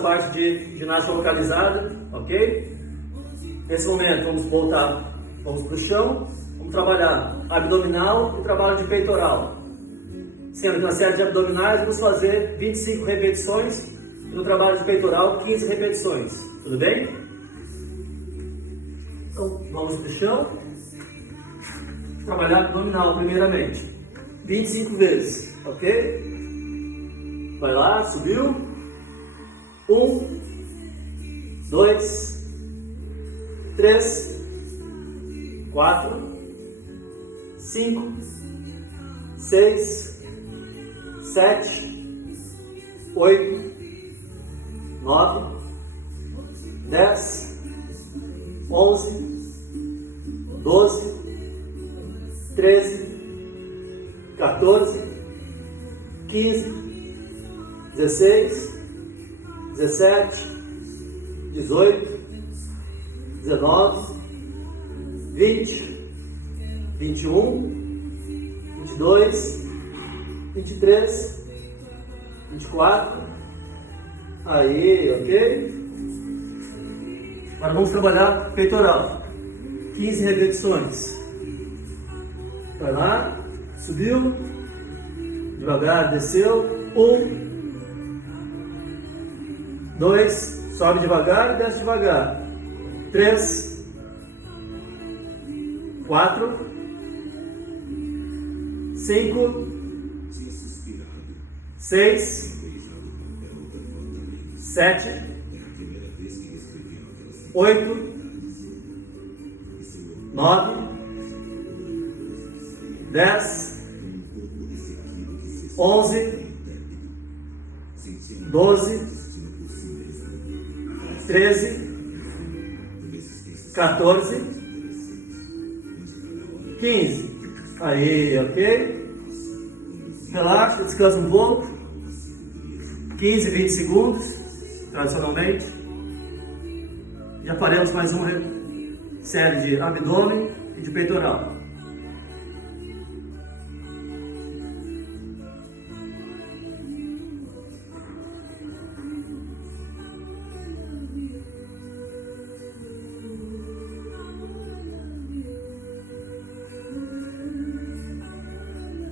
parte de ginástica localizada, ok? Nesse momento vamos voltar, vamos para o chão, vamos trabalhar abdominal e trabalho de peitoral. Sendo que na série de abdominais vamos fazer 25 repetições e no trabalho de peitoral 15 repetições, tudo bem? Então vamos para o chão, trabalhar abdominal primeiramente, 25 vezes, ok? Vai lá, subiu. 1, 2, 3, 4, 5, 6, 7, 8, 9, 10, 11, 12, 13, 14, 15, 16, 17, 18, 19, 20, 21, 22, 23, 24. Aí, ok? Agora vamos trabalhar peitoral. 15 repetições. Vai lá, subiu, devagar, desceu. 1, 2, sobe devagar e desce devagar. 3, 4, 5, 6, 7, 8, 9, 10, 11, 12, 13, 14, 15. Aí, ok? Relaxa, descansa um pouco. 15, 20 segundos, tradicionalmente. Já faremos mais uma série de abdômen e de peitoral.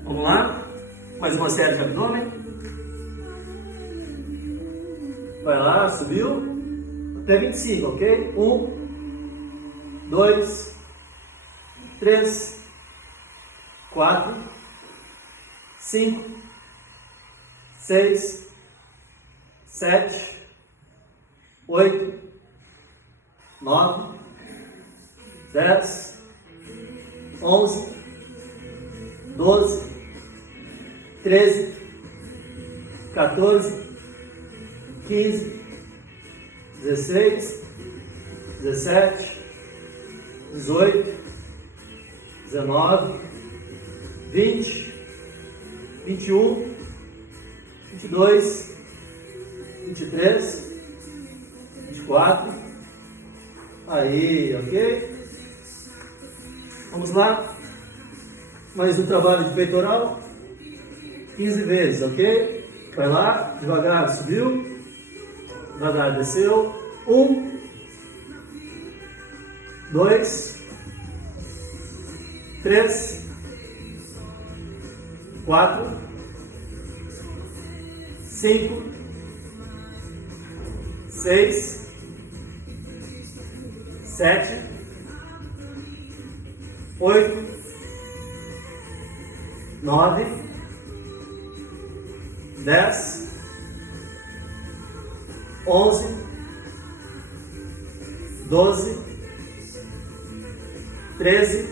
Vamos lá, mais uma série de abdômen. Vai lá, subiu, até 25, ok? 1, 2, 3, 4, 5, 6, 7, 8, 9, 10, 11, 12, 13, 14, 15, 16, 17, 18, 19, 20, 21, 22, 23, 24. Aí, ok? Vamos lá. Mais um trabalho de peitoral. 15 vezes, ok? Vai lá, devagar, subiu. Devagar, desceu. 1, 2, 3, 4, 5, 6, 7, 8, 9, 10, 11, 12, 13,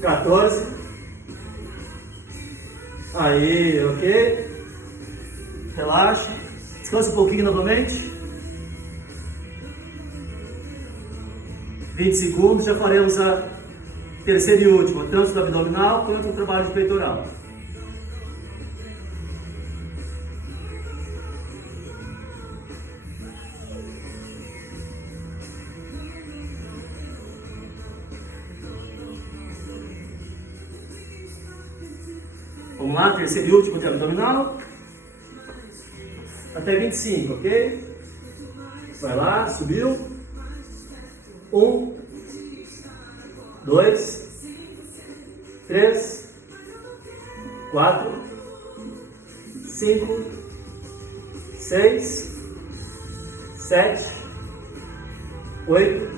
14. Aí, ok? Relaxa. Descansa um pouquinho novamente. 20 segundos. Já faremos a terceira e última, tanto do abdominal quanto o trabalho de peitoral. Vamos lá, terceiro e último de abdominal. até 25, ok? Vai lá, subiu. 1, 2, 3, 4, 5, 6, 7, 8,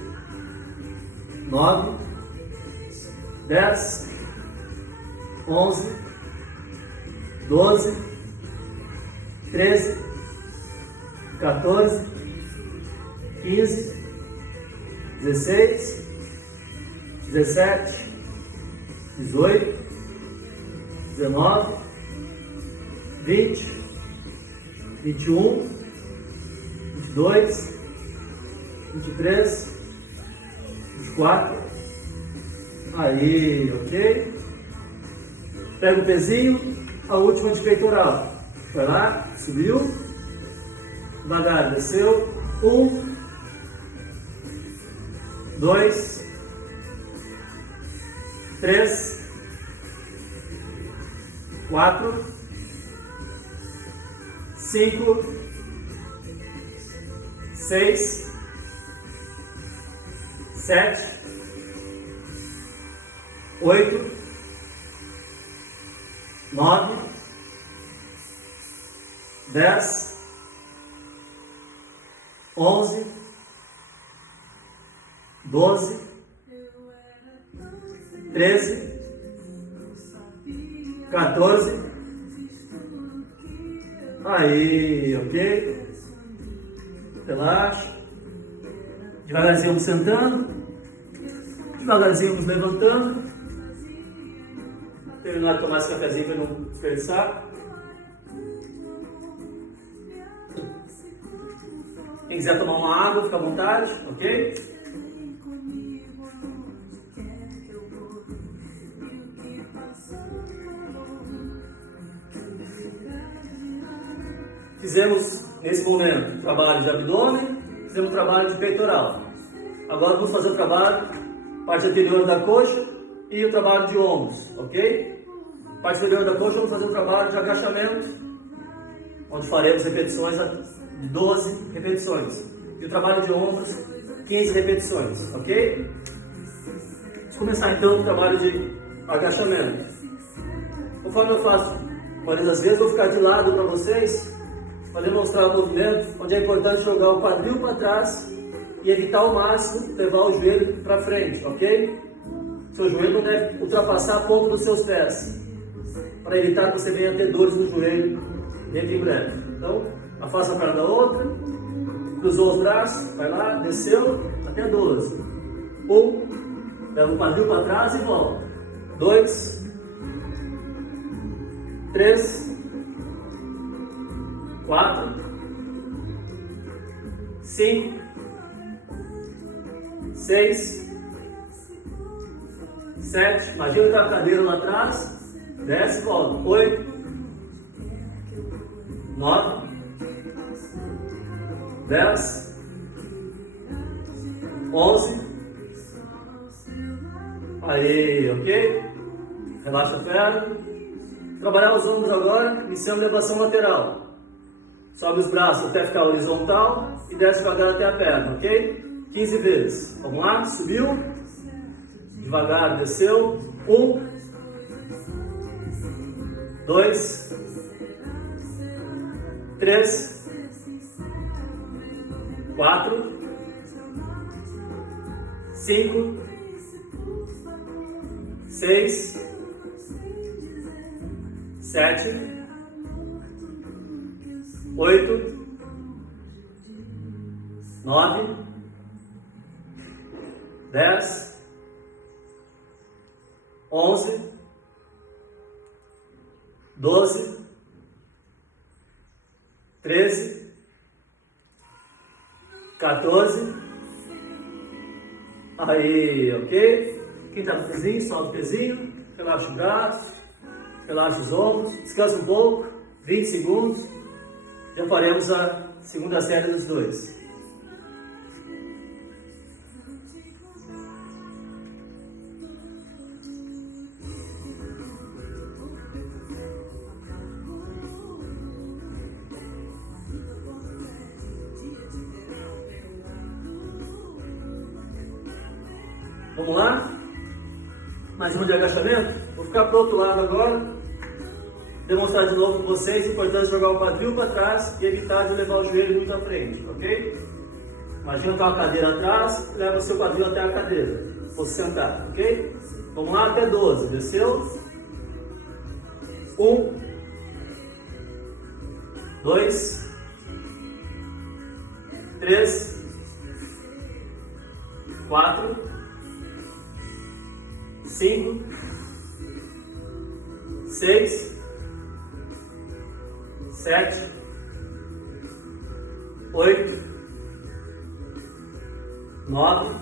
9, 10, 11, 12, 13, 14, 15, 16, 17, 18, 19, 20, 21, 22, 23, 24. Aí, ok? Pega o pezinho, a última de peitoral. Vai lá, subiu. Devagar, desceu. 1, 2, 3, 4, 5, 6, 7, 8, 9, 10, 11, 12, 13, 14. Aí, ok? Relaxa. Devagarzinho vamos sentando. Devagarzinho vamos levantando. Terminar de tomar esse cafezinho para não desperdiçar. Quem quiser tomar uma água, fica à vontade, ok? Fizemos, nesse momento, trabalho de abdômen, fizemos trabalho de peitoral. Agora vamos fazer o trabalho, parte anterior da coxa e o trabalho de ombros, ok? Parte inferior da coxa, vamos fazer o trabalho de agachamento, onde faremos repetições de 12 repetições. E o trabalho de ombros, 15 repetições, ok? Vamos começar então o trabalho de agachamento. Conforme eu faço, várias das vezes, vou ficar de lado para vocês, para demonstrar o movimento, onde é importante jogar o quadril para trás e evitar ao máximo levar o joelho para frente, ok? Seu joelho não deve ultrapassar a ponta dos seus pés, para evitar que você venha a ter dores no joelho dentro em breve. Então, afasta a perna da outra, cruzou os braços, vai lá, desceu, até 12. 1, leva o quadril para trás e volta. 2, 3, 4, 5, 6, 7, imagina que a cadeira lá atrás, desce e volta. 8, 9, 10, 11, aí, ok? Relaxa a perna. Trabalhar os ombros agora, iniciando elevação lateral. Sobe os braços até ficar horizontal e desce devagar até a perna, ok? 15 vezes. Vamos lá, subiu. Devagar, desceu. 1, 2, 3, 4, 5, 6, 7, 8, 9, 10, 11, 12, 13, 14. Aí, ok? Quem está no pezinho, solta o pezinho, relaxa o braço, relaxa os ombros, descansa um pouco, 20 segundos. Já faremos a segunda série dos dois. Vamos lá? Mais uma de agachamento. Vou ficar para o outro lado agora. Demonstrar de novo para vocês a importância de jogar o quadril para trás e evitar de levar o joelho muito à frente, ok? Imagina que uma cadeira atrás, leva o seu quadril até a cadeira. Vou sentar, ok? Vamos lá até 12. Desceu. 1, 2, 3, 4, 5, 6, 7, 8, 9,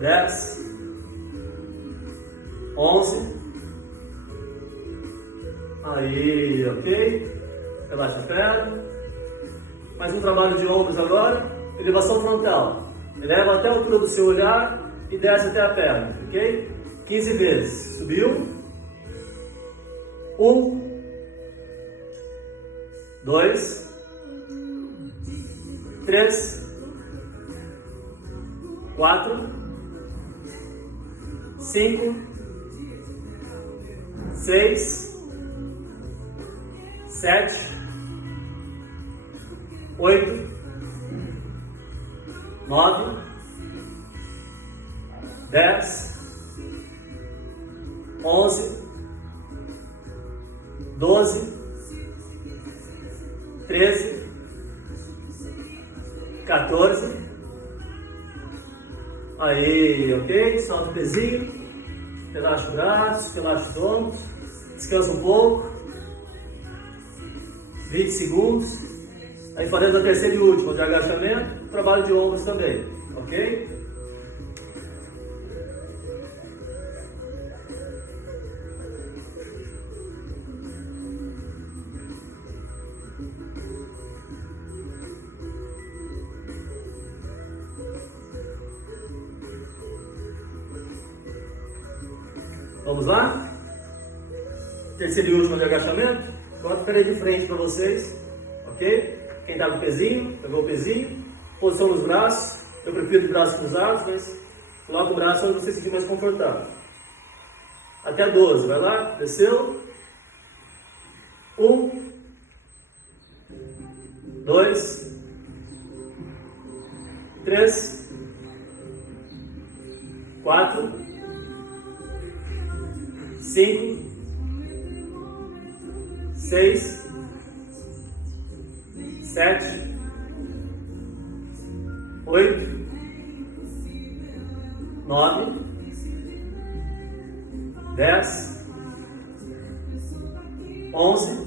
10, 11. Aí, ok? Relaxa a perna. Mais um trabalho de ombros agora. Elevação frontal. Eleva até a altura do seu olhar e desce até a perna, ok? 15 vezes. Subiu. 1, 2, 3, 4, 5, 6, 7, 8, 9, 10, 11, 12, 13, 14. Aí, ok? Solta o pezinho, relaxa o braço, relaxa os ombros, descansa um pouco. 20 segundos. Aí faremos a terceira e última de agachamento, trabalho de ombros também, ok? Vamos lá? Terceira e última de agachamento. Agora ficarei de frente para vocês, ok? Quem está com o pezinho, pegou o pezinho. Posição nos braços. Eu prefiro de braços cruzados, mas coloca o braço onde você se sentir mais confortável. Até 12, vai lá, desceu. 1, 2, 3, 4, 5, 6, 7, 8, 9, 10, 11.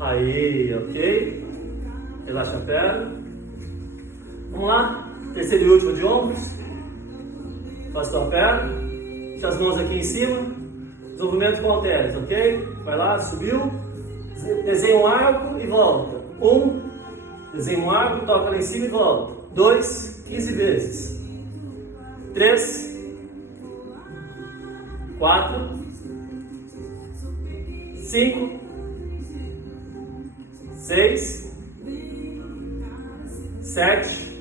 Aí, ok? Relaxa a perna. Vamos lá. Terceiro e último de ombros. Afasta a perna. Deixa as mãos aqui em cima. Desenvolvimento com halteres, ok? Vai lá, subiu. Desenha um arco e volta. 1. Desenha um arco, toca lá em cima e volta. 2. 15 vezes. 3. 4. 5. 6. 7.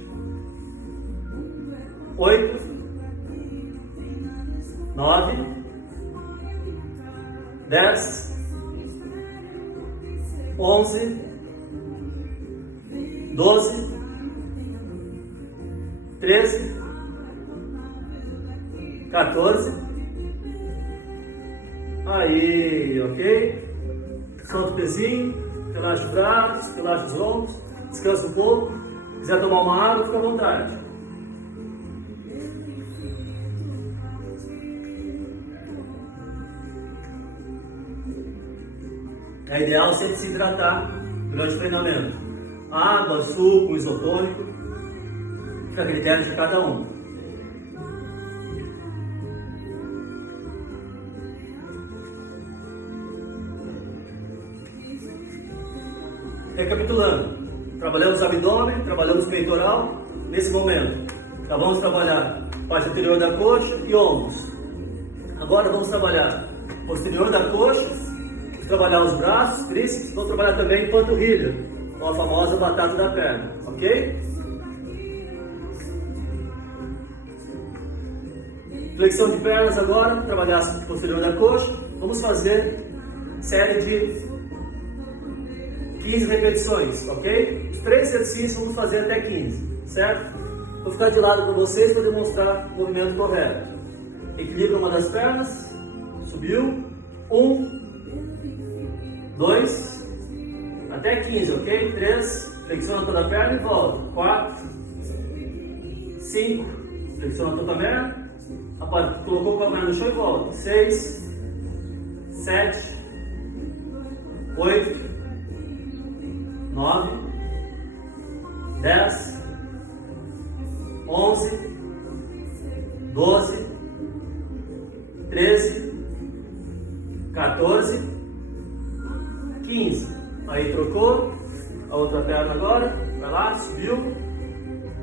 8. 9. 10. 11, 12, 13, 14. Aí, ok? Solta o pezinho, relaxa os braços, relaxa os ombros, descansa um pouco. Se quiser tomar uma água, fica à vontade. É ideal sempre se hidratar durante o treinamento. Água, suco, isotônico, fica a critério de cada um. Recapitulando, trabalhamos abdômen, trabalhamos peitoral. Nesse momento, já vamos trabalhar parte anterior da coxa e ombros. Agora vamos trabalhar posterior da coxa, trabalhar os braços, tríceps, vou trabalhar também panturrilha, com a famosa batata da perna, ok? Flexão de pernas agora, trabalhar a posterior da coxa. Vamos fazer série de 15 repetições, ok? Os 3 exercícios vamos fazer até 15, certo? Vou ficar de lado para vocês para demonstrar o movimento correto. Equilibra uma das pernas, subiu, 1, 2, até 15, ok? 3, flexiona toda a perna e volta. 4, 5, flexiona toda a perna, colocou a perna no chão e volta. 6, 7, 8, 9, 10, 11, 12, 13, 14, 15. Aí trocou a outra perna agora, vai lá, subiu.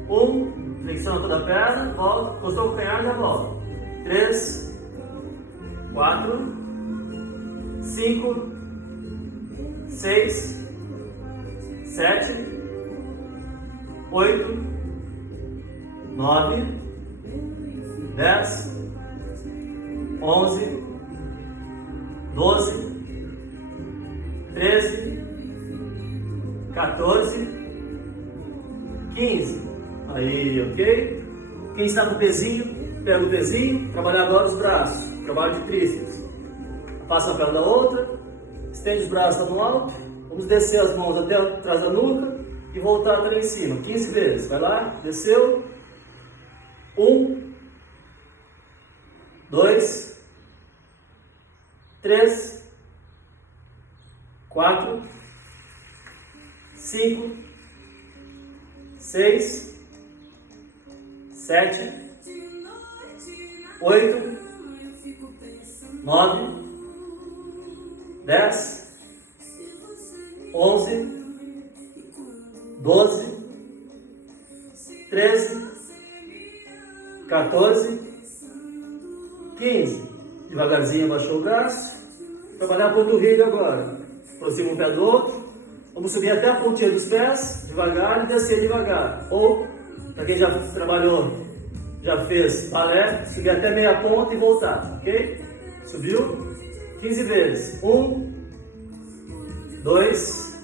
1, flexiona toda a perna, volta, encostou com a perna, volta. 3, 4, 5, 6, 7, 8, 9, 10, 11, 12, 13, 14, 15. Aí, ok? Quem está com o pezinho, pega o pezinho. Trabalhar agora os braços. Trabalho de tríceps. Passa uma perna da outra. Estende os braços no alto. Vamos descer as mãos até atrás da nuca e voltar até lá em cima. 15 vezes. Vai lá, desceu. 1, 2, 3, 4, 5, 6, 7, 8, 9, 10, 11, 12, 13, 14, 15. Devagarzinho abaixou o braço. Trabalhar a panturrilha agora. Aproxima um pé do outro. Vamos subir até a pontinha dos pés, devagar, e descer devagar. Ou, para quem já trabalhou, já fez balé, subir até meia ponta e voltar, ok? Subiu. 15 vezes. 1, 2,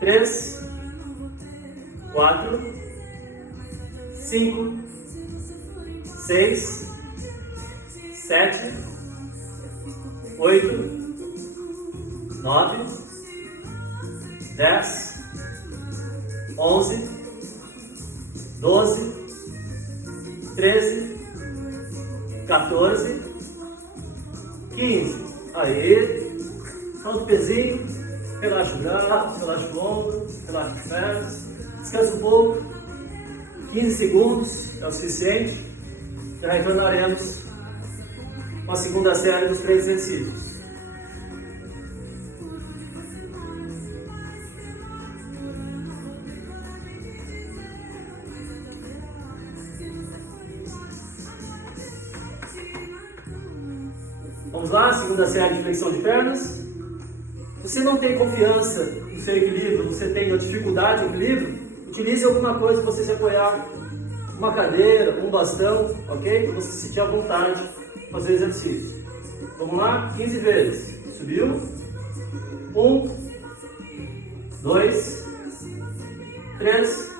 3, 4, 5, 6, 7, 8, 9, 10, 11, 12, 13, 14, 15. Aí, solta o pezinho, relaxa o braço, relaxa o ombro, relaxa os pés, descansa um pouco, 15 segundos é o suficiente. Já retornaremos com a segunda série dos 3 exercícios. Vamos lá, segunda série de flexão de pernas. Se você não tem confiança no seu equilíbrio, você tem dificuldade no equilíbrio, utilize alguma coisa para você se apoiar, uma cadeira, um bastão, ok? Para você se sentir à vontade de fazer o exercício. Vamos lá, 15 vezes. Subiu. 1, 2, 3,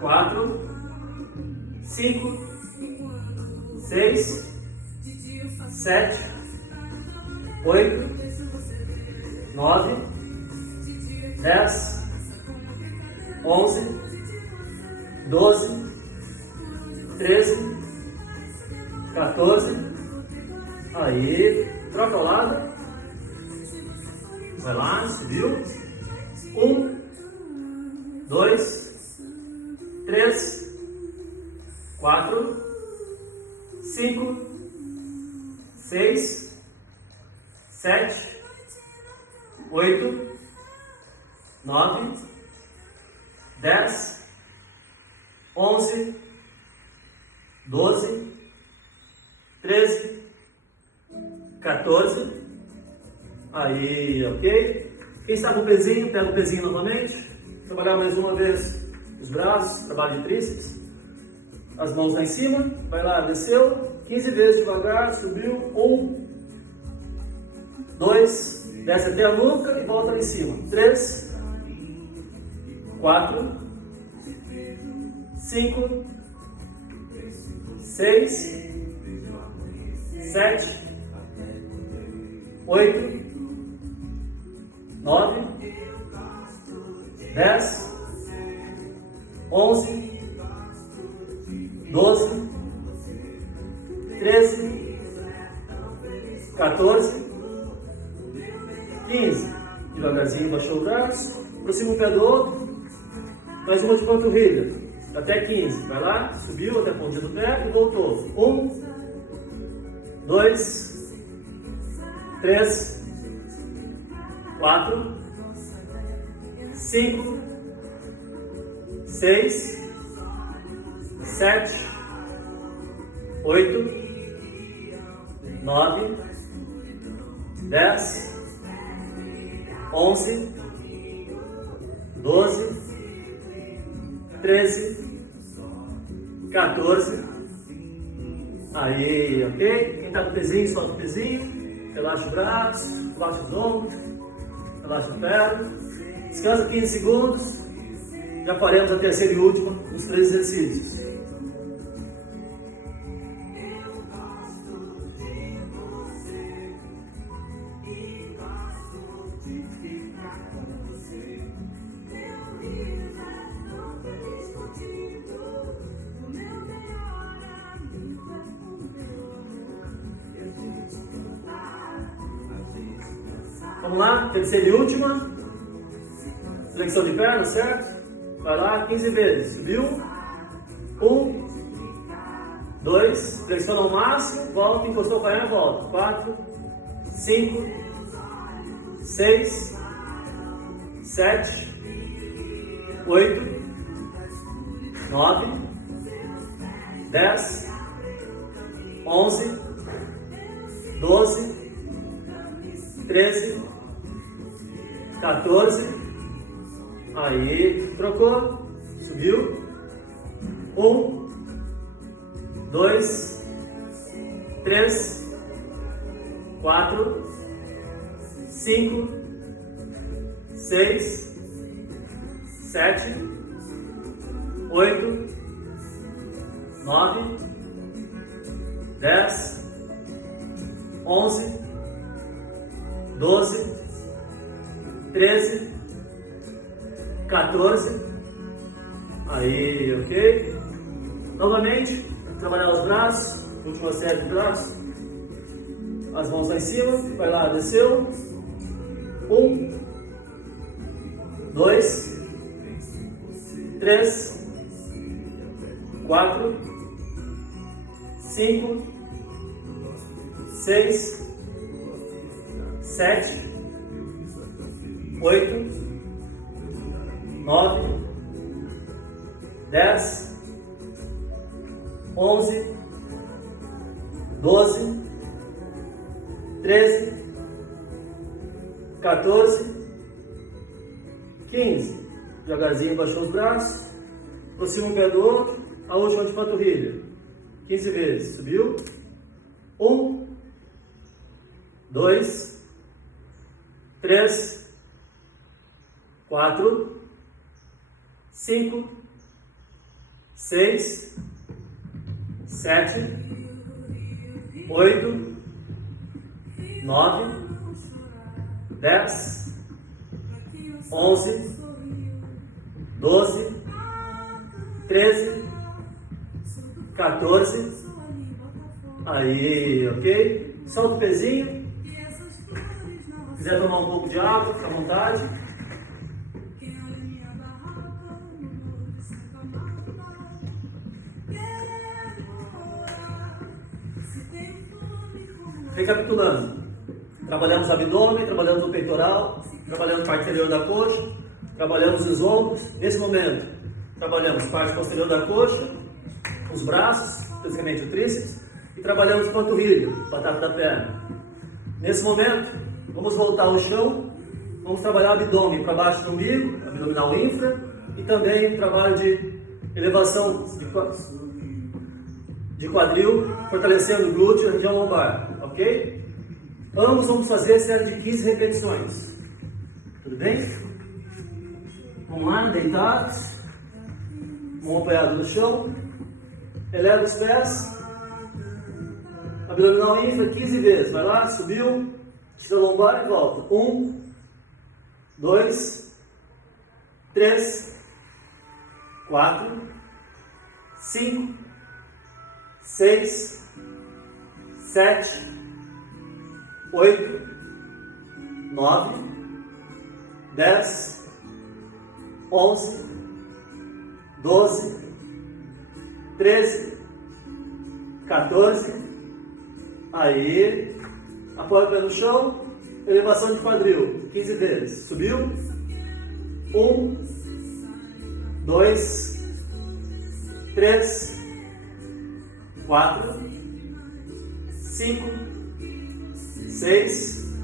4, 5, 6, 7, 8, 9, 10, 11, 12, 13, 14. Aí, troca ao lado. Vai lá, subiu. 1, 2, 3, 4, 5, 6, 7, 8, 9, 10, 11, 12, 13, 14. Aí, ok? Quem está com o pezinho, pega o pezinho novamente. Trabalhar mais uma vez os braços, trabalho de tríceps. as mãos lá em cima, vai lá, desceu, 15 vezes devagar, subiu, 1, 2, desce até a nuca e volta lá em cima, 3, 4, 5, 6, 7, 8, 9, 10, 11, 12, 13, 14, 15. Devagarzinho baixou o braço, aproxima um pé do outro, mais uma de panturrilha, até 15. Vai lá, subiu até a pontinha do pé e voltou. 1, 2, 3, 4, 5, 6, 7, 8, 9, 10, 11, 12, 13, 14. Aí, ok? Quem está com o pezinho, solta o pezinho. Relaxa o braço, relaxa os ombros, relaxa o pé. Descansa 15 segundos. Já faremos a terceira e última dos 3 exercícios. Vamos lá, terceira e última. Flexão de perna, certo? Vai lá, 15 vezes. Subiu. 1, 2, flexiona ao máximo, volta, encostou a perna, volta. 4, 5, 6, 7, 8, 9, 10, 11, 12, 13, 14. Aí, trocou, subiu. 1, 2, 3, 4, 5, 6, 7, 8, 9, 10, 11, 12, 13, 14. Aí, ok? Novamente, trabalhar os braços, última série de braços. As mãos lá em cima, vai lá, desceu. 1, 2, 3, 4, 5, 6, 7, 8, 9, 10, 11, 12, 13, 14, 15. Devagarzinho baixou os braços, aproxima um pé do outro, a última de panturrilha. 15 vezes. Subiu. 1, 2, 3, 4, 5, 6, 7, 8, 9, 10, 11, 12, 13, 14. Aí, ok? Solta o pezinho. Se quiser tomar um pouco de água, fica à vontade. Recapitulando, trabalhamos o abdômen, trabalhamos o peitoral, trabalhamos a parte inferior da coxa, trabalhamos os ombros. Nesse momento, trabalhamos a parte posterior da coxa, os braços, especificamente o tríceps, e trabalhamos panturrilha, batata da perna. Nesse momento, vamos voltar ao chão, vamos trabalhar o abdômen para baixo do umbigo, abdominal infra, e também trabalho de elevação de quadril, fortalecendo o glúteo e a região lombar, ok? Ambos vamos fazer série de 15 repetições. Tudo bem? Vamos lá, deitados, mão apoiada no chão, eleva os pés, abdominal infla 15 vezes, vai lá, subiu, tira a lombar e volta. 1, 2, 3, 4, 5, 6, 7, 8, 9, 10, 11, 12, 13, 14, aí, apoia o pé no chão, elevação de quadril, 15 vezes, subiu, 1, 2, 3, 4, 5, 6,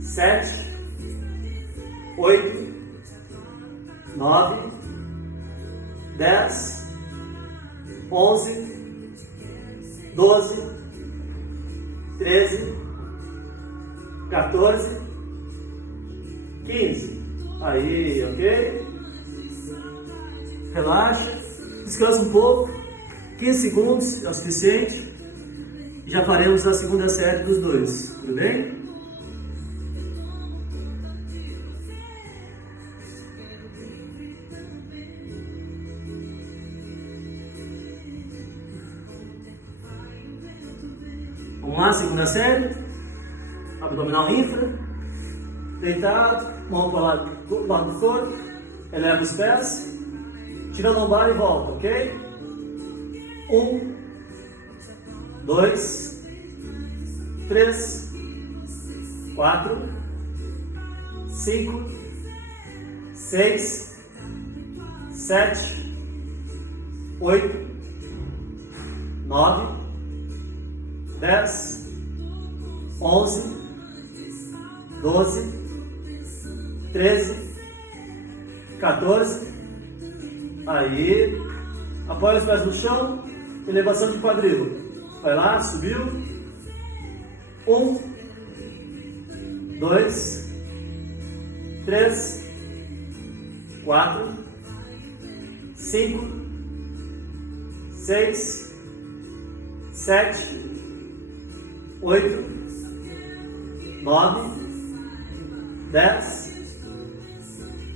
7, 8, 9, 10, 11, 12, 13, 14, 15. Aí, ok? Relaxa, descansa um pouco, 15 segundos é o suficiente. Já faremos a segunda série dos dois, tudo bem? Vamos lá, segunda série. Abdominal infra, deitado, mão para o lado do corpo, eleva os pés, tira a lombar e volta, ok? 1, 2, 3, 4, 5, 6, 7, 8, 9, 10, 11, 12, 13, 14, aí, apoia os pés no chão, elevação de quadril, vai lá, subiu, 1, 2, 3, 4, 5, 6, 7, 8, 9, 10,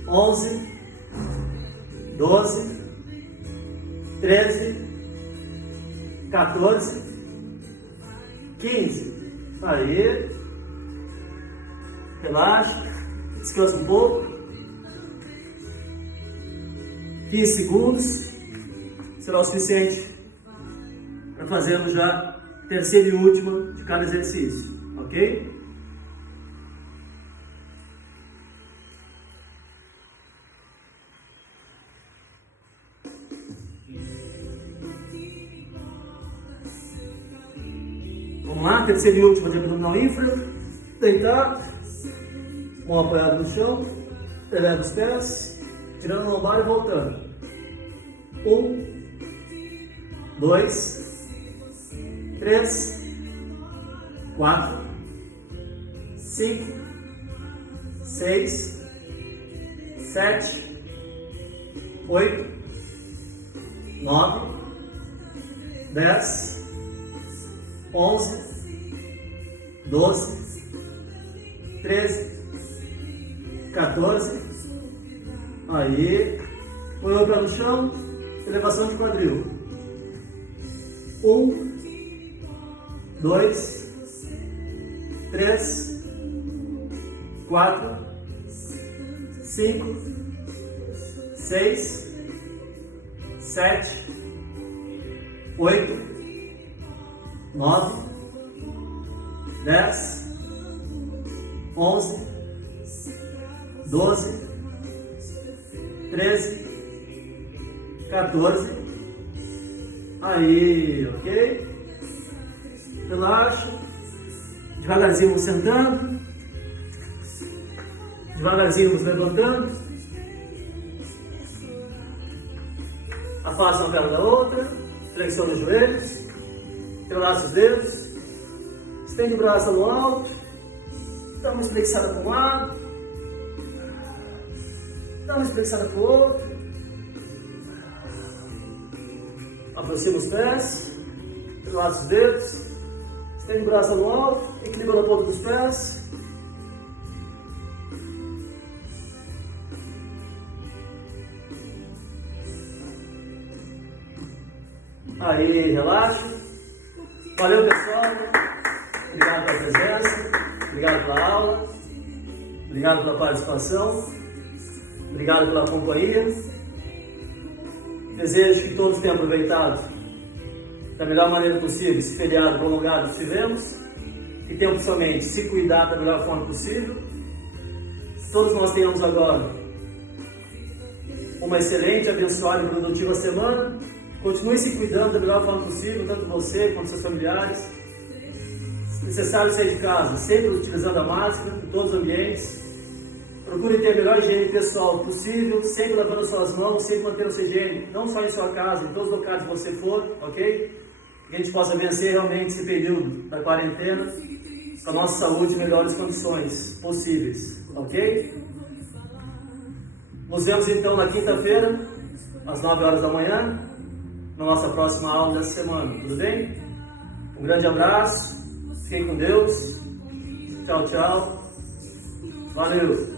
11, 12, 13, 14, 15. Aí, relaxa, descansa um pouco. 15 segundos será o suficiente para fazermos já a terceira e última de cada exercício, ok? Vamos lá, terceira e última de abdominal infra, deitado, mão apoiada no chão, eleva os pés, tirando a lombar e voltando. 1, 2, 3, 4, 5, 6, 7, 8, 9, 10, 11, 12, 13, 14, aí, põe o pé no chão, elevação de quadril. 1, 2, 3, 4, 5, 6, 7, 8, 9, 10, 11, 12, 13, 14, aí, ok? Relaxa, devagarzinho vamos sentando, devagarzinho vamos levantando, afasta uma perna da outra, Flexiona os joelhos, entrelaça os dedos, estende o braço no alto, dá uma espreguiçada para um lado, dá uma espreguiçada para o outro, aproxima os pés, entrelaça os dedos, estende o braço no alto, equilibra a ponta dos pés. Aí, relaxa. Valeu, pessoal. Obrigado pela presença. Obrigado pela aula. Obrigado pela participação. Obrigado pela companhia. Desejo que todos tenham aproveitado da melhor maneira possível esse feriado prolongado que tivemos. Que tenham, principalmente, se cuidar da melhor forma possível. Todos nós tenhamos agora uma excelente, abençoada e produtiva semana. Continue se cuidando da melhor forma possível, tanto você quanto seus familiares. Se necessário sair de casa, sempre utilizando a máscara em todos os ambientes. Procure ter a melhor higiene pessoal possível, sempre lavando suas mãos, sempre mantendo-se higiene, não só em sua casa, em todos os locais que você for, ok? Que a gente possa vencer realmente esse período da quarentena com a nossa saúde em melhores condições possíveis, ok? Nos vemos então na quinta-feira, às 9 horas da manhã, na nossa próxima aula dessa semana, tudo bem? Um grande abraço, fiquem com Deus, tchau, tchau, valeu!